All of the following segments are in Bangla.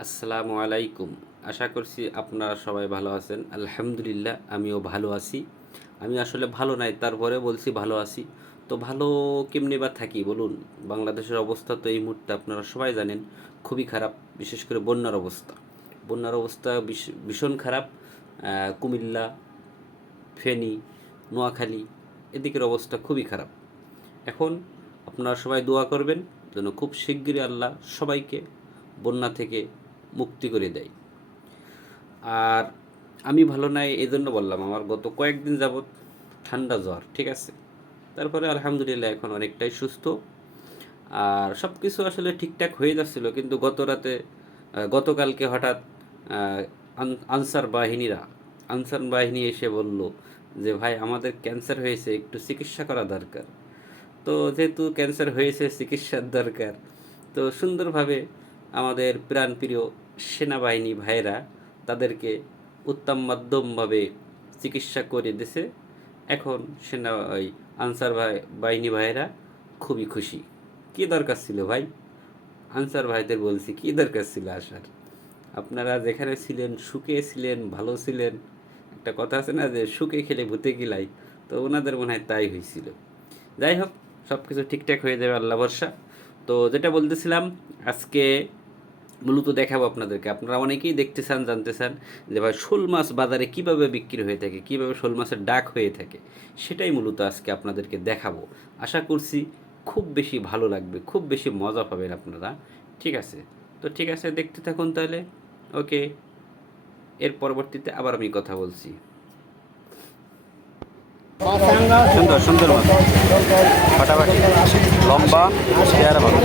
আসসালামু আলাইকুম। আশা করছি আপনারা সবাই ভালো আছেন। আলহামদুলিল্লাহ, আমিও ভালো আছি। আমি আসলে ভালো নাই, তারপরে বলছি ভালো আছি। তো ভালো কেমনি বা থাকি বলুন? বাংলাদেশের অবস্থা তো এই মুহূর্তে আপনারা সবাই জানেন, খুবই খারাপ, বিশেষ করে বন্যার অবস্থা। বন্যার অবস্থা ভীষ- ভীষণ খারাপ। কুমিল্লা, ফেনী, নোয়াখালী, এদিকের অবস্থা খুবই খারাপ। এখন আপনারা সবাই দোয়া করবেন, যেন খুব শিগগিরই আল্লাহ সবাইকে বন্যা থেকে মুক্তি করে দেয়। আর আমি ভালো নাই এই জন্য বললাম, আমার গত কয়েকদিন যাবৎ ঠান্ডা জ্বর, ঠিক আছে? তারপরে আলহামদুলিল্লাহ এখন অনেকটাই সুস্থ। আর সব কিছু আসলে ঠিকঠাক হয়ে যাচ্ছিল, কিন্তু গত রাতে গতকালকে হঠাৎ আনসার বাহিনীরা, আনসার বাহিনী এসে বলল যে, ভাই, আমাদের ক্যান্সার হয়েছে, একটু চিকিৎসা করা দরকার। তো যেহেতু ক্যান্সার হয়েছে, চিকিৎসার দরকার, তো সুন্দরভাবে আমাদের প্রাণপ্রিয় সেনাবাহিনী ভাইয়েরা তাদেরকে উত্তম মাধ্যমভাবে চিকিৎসা করে দিছে। এখন সেনা, ওই আনসার ভাই, বাহিনী ভাইয়েরা খুবই খুশি। কী দরকার ছিল ভাই? আনসার ভাইদের বলছি, কী দরকার ছিল আসার? আপনারা যেখানে ছিলেন, সুখে ছিলেন, ভালো ছিলেন, একটা কথা আছে না যে সুখে খেলে ভূতে গিলাই, তো ওনাদের মনে হয় তাই হয়েছিল যাই হোক সব কিছু ঠিকঠাক হয়ে যাবে, আল্লাহ ভরসা। তো যেটা বলতেছিলাম, আজকে মূলত দেখাবো আপনাদেরকে। আপনারা অনেকেই দেখতে চান, জানতে চান যে ভাই শোল মাছ বাজারে কীভাবে বিক্রি হয়ে থাকে, কীভাবে শোল মাছের ডাক হয়ে থাকে, সেটাই মূলত আজকে আপনাদেরকে দেখাবো। আশা করছি খুব বেশি ভালো লাগবে, খুব বেশি মজা পাবেন আপনারা। ঠিক আছে? তো ঠিক আছে, দেখতে থাকুন তাহলে। ওকে। এর পরবর্তীতে আবার আমি কথা বলছি। সুন্দর সুন্দর মাছ। ফাটাফাটি। লম্বা চেয়ারা ভালো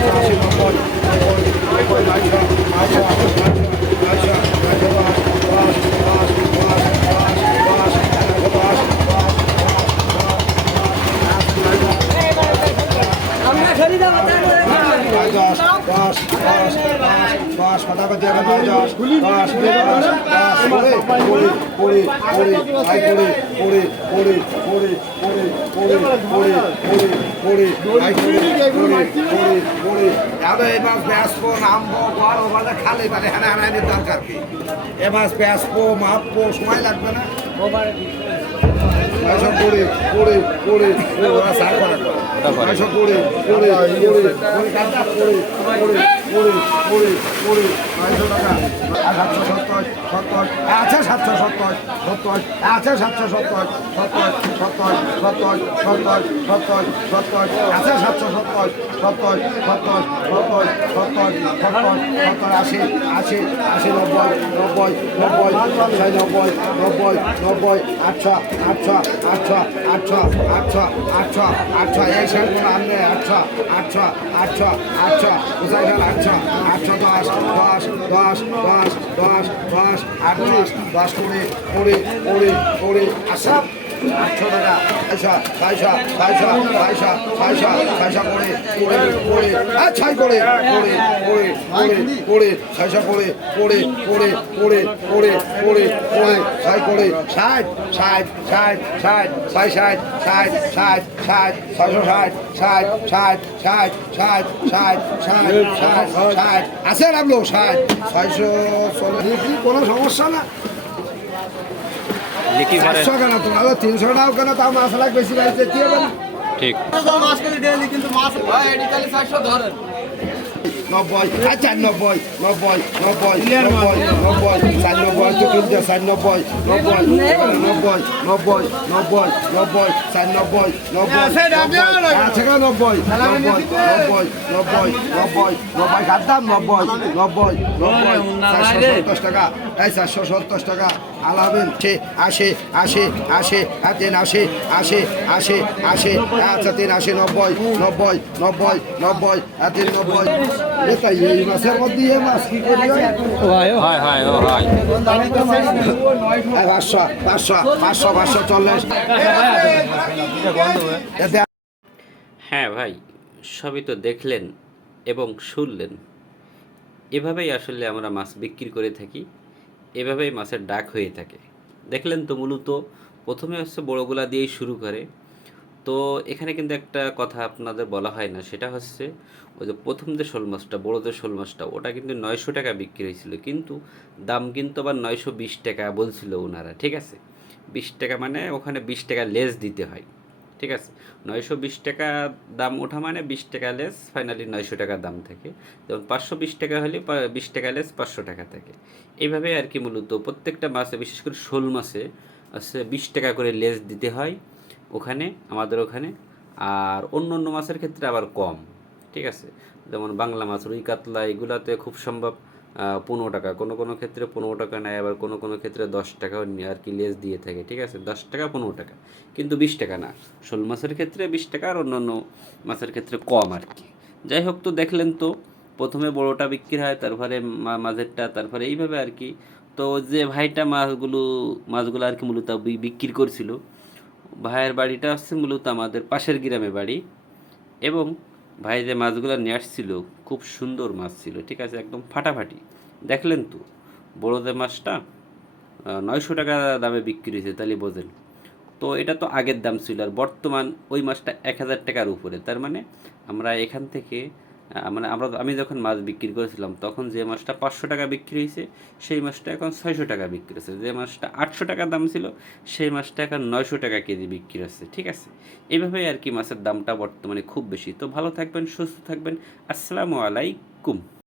মানে দরকার কি এ মাছ মাপবো সময় লাগবে না পয়সা করা কাজটা পড়ে পড়ে পড়ে নয়শো টাকা সাতশো সত্তর সত্তর আছে সাতশো সত্তর সত্তর আছে সাতশো সত্তর সত্তর সত্তর সত্তর সত্তর সত্তর সত্তর আছে সাতশো সত্তর সত্তর সত্তর সত্তর সত্তর সত্তর সত্তর আশি আশি আশি নব্বই নব্বই নব্বই ছয় নব্বই নব্বই নব্বই আটশো আটশো আটশো আটশো আটশো আটশো আটশো এই সারগুলো আনলে আটশো আটশো আটশো আটশো গেল আটশো আটশো দশ দশ দশ দশ দশ দশ আট দশ দশ কুড়ি কুড়ি কুড়ি কুড়ি আটশো আটশো টাকা করে করে আর ছাই করে করে করে করে করে করে করে করে করে করে ছয় ষাট আছে রাখল ষাট ছয়শো কোনো সমস্যা না? চারশো কেন তোমার তিনশো টাকাও কেন তাও মাছ লাখ বেশি বাড়িতে কি হবে না ঠিক নব্বই আর চার নব্বই নব্বই নব্বই নব্বই নব্বই চার নব্বই তো কিনতে চার নব্বই নব্বই নব্বই নব্বই নব্বই নব্বই চার নব্বই নব্বই আছে কেন নব্বই নব্বই নব্বই নব্বই নব্বই নব্বই কার দাম নব্বই নব্বই নব্বই চারশো সত্তর টাকা এই চারশো সত্তর টাকা আলাবেন। আসে আসে আসে আসে আর তিন আসে আসে আসে আসে আচ্ছা তিন আসে নব্বই নব্বই নব্বই নব্বই আর নব্বই। এটা এই মাসের মধ্যে এই মাছ কি করি হয়? ও। পাঁচশো পাঁচশো পাঁচশো পাঁচশো চল্লিশ। হ্যাঁ ভাই সবই তো দেখলেন এবং শুনলেন। এভাবেই আসলে আমরা মাছ বিক্রি করে থাকি। এভাবেই মাছের ডাক হয়ে থাকে। দেখলেন তো মূলত প্রথমে হচ্ছে বড়গুলা দিয়েই শুরু করে। তো এখানে কিন্তু একটা কথা আপনাদের বলা হয় না, সেটা হচ্ছে ওই যে প্রথম যে শোল মাছটা, বড় যে শোল মাছটা, ওটা কিন্তু নয়শো টাকা বিক্রি হয়েছিল। কিন্তু দাম কিন্তু আবার নয়শো বিশ টাকা বলছিল ওনারা, ঠিক আছে? বিশ টাকা মানে ওখানে বিশ টাকা লেস দিতে হয়। ঠিক আছে। নয়শো বিশ টাকা দাম ওঠা মানে বিশ টাকা লেস ফাইনালি নয়শো টাকা দাম থাকে। যেমন পাঁচশো বিশ টাকা হলে বিশ টাকা লেস, পাঁচশো টাকা থাকে। এইভাবে আর কি মূলত প্রত্যেকটা মাছে বিশেষ করে শোল আছে বিশ টাকা করে লেস দিতে হয় ওখানে, আমাদের ওখানে। আর অন্য অন্য মাছের ক্ষেত্রে আবার কম, ঠিক আছে। যেমন বাংলা মাছ, রুই কাতলা, এগুলাতে খুব সম্ভব। পনেরো টাকা। কোনো কোনো ক্ষেত্রে পনেরো টাকা নেয়, আবার কোনো কোনো ক্ষেত্রে দশ টাকাও আর কি লেস দিয়ে থাকে, ঠিক আছে? দশ টাকা, পনেরো টাকা। কিন্তু বিশ টাকা না। শোল মাছের ক্ষেত্রে বিশ টাকা আর অন্য অন্য মাছের ক্ষেত্রে কম আর কি। যাই হোক তো দেখলেন তো, প্রথমে বড়োটা বিক্রি হয়, তারপরে মাঝেরটা, তারপরে এইভাবে আর কি। তো যে ভাইটা মাছগুলো মাছগুলো আর কি মূলত বিক্রি করছিল, ভাইয়ের বাড়িটা হচ্ছে মূলত আমাদের পাশের গ্রামে বাড়ি এবং ভাই, যে মাছগুলো নিয়ে আসছিল, খুব সুন্দর মাছ ছিল, ঠিক আছে, একদম ফাটাফাটি। দেখলেন তো, বড় যে মাছটা নয়শো টাকা দামে বিক্রি হয়েছে, তাহলে বোঝেন। তো এটা তো আগের দাম ছিল, আর বর্তমান ওই মাছটা এক হাজার টাকার উপরে। তার মানে আমরা এখান থেকে মানে আমরা আমি যখন মাছ বিক্রি করেছিলাম, তখন যে মাছটা পাঁচশো টাকা বিক্রি হয়েছে, সেই মাছটা এখন ছয়শো টাকা বিক্রি হচ্ছে যে মাছটা আটশো টাকা দাম ছিল, সেই মাছটা এখন নয়শো টাকা কেজি বিক্রি হচ্ছে ঠিক আছে? এইভাবেই আর কি মাছের দামটা বর্তমানে খুব বেশি। তো ভালো থাকবেন, সুস্থ থাকবেন। আসসালামু আলাইকুম।